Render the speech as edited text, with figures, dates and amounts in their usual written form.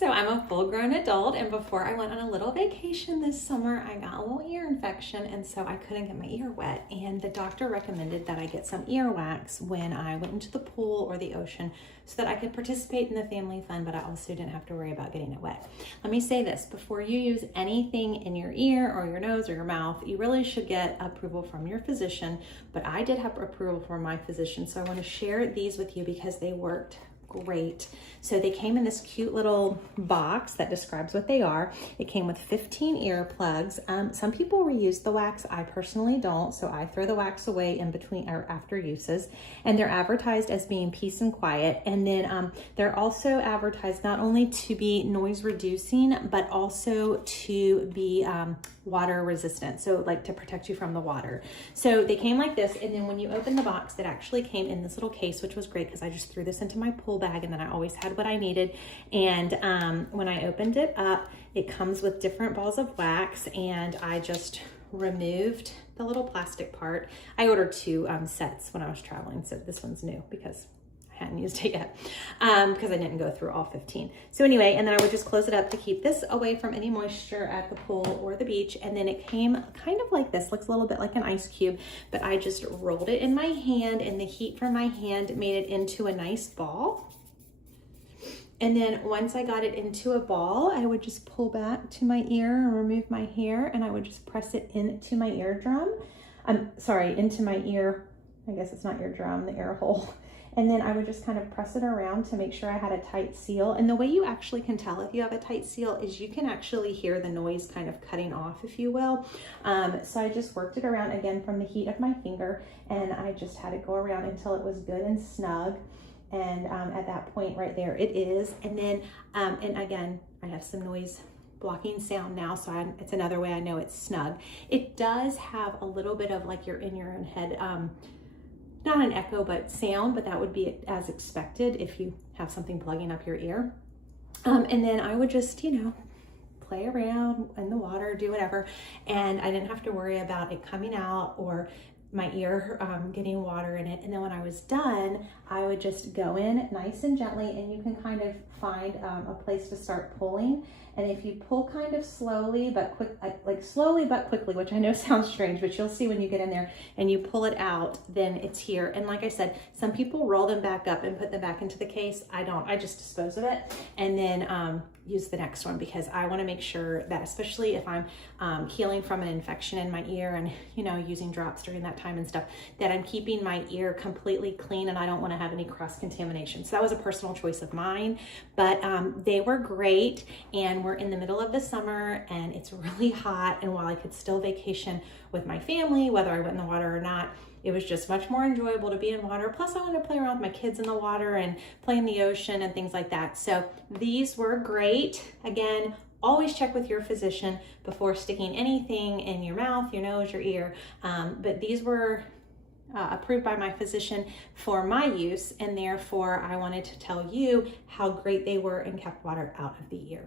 So I'm a full-grown adult, and before I went on a little vacation this summer, I got a little ear infection, and so I couldn't get my ear wet. And the doctor recommended that I get some earwax when I went into the pool or the ocean so that I could participate in the family fun, but I also didn't have to worry about getting it wet. Let me say this, before you use anything in your ear or your nose or your mouth, you really should get approval from your physician, but I did have approval from my physician, so I want to share these with you because they worked great. So they came in this cute little box that describes what they are. It came with 15 earplugs. Some people reuse the wax. I personally don't, so I throw the wax away in between or after uses. And they're advertised as being Peace and Quiet. And then they're also advertised not only to be noise reducing, but also to be water resistant, so like to protect you from the water. So they came like this, and then when you open the box, it actually came in this little case, which was great because I just threw this into my pool bag, and then I always had what I needed. And when I opened it up, it comes with different balls of wax, and I just removed the little plastic part. I ordered 2 sets when I was traveling, so this one's new because I hadn't used it yet because I didn't go through all 15. So anyway, and then I would just close it up to keep this away from any moisture at the pool or the beach. And then it came kind of like this, looks a little bit like an ice cube, but I just rolled it in my hand, and the heat from my hand made it into a nice ball. And then once I got it into a ball, I would just pull back to my ear and remove my hair, and I would just press it into my eardrum. Into my ear, I guess it's not eardrum, the ear hole. And then I would just kind of press it around to make sure I had a tight seal. And the way you actually can tell if you have a tight seal is you can actually hear the noise kind of cutting off, if you will. So I just worked it around again from the heat of my finger, and I just had it go around until it was good and snug. And at that point right there, it is. And then, and again, I have some noise blocking sound now, so it's another way I know it's snug. It does have a little bit of like you're in your own head, not an echo, but sound, but that would be as expected if you have something plugging up your ear. And then I would just, play around in the water, do whatever. And I didn't have to worry about it coming out or my ear getting water in it. And then when I was done, I would just go in nice and gently, and you can kind of find a place to start pulling. And if you pull kind of slowly but quick, like slowly but quickly, which I know sounds strange, but you'll see when you get in there and you pull it out, then it's here. And like I said, some people roll them back up and put them back into the case. I don't, I just dispose of it and then use the next one, because I want to make sure that, especially if I'm healing from an infection in my ear and, using drops during that time and stuff, that I'm keeping my ear completely clean, and I don't want to have any cross-contamination. So that was a personal choice of mine, but they were great. And we're in the middle of the summer and it's really hot, and while I could still vacation with my family, whether I went in the water or not, it was just much more enjoyable to be in water. Plus I wanted to play around with my kids in the water and play in the ocean and things like that. So these were great. Again, always check with your physician before sticking anything in your mouth, your nose, your ear. But these were approved by my physician for my use, and therefore I wanted to tell you how great they were and kept water out of the ear.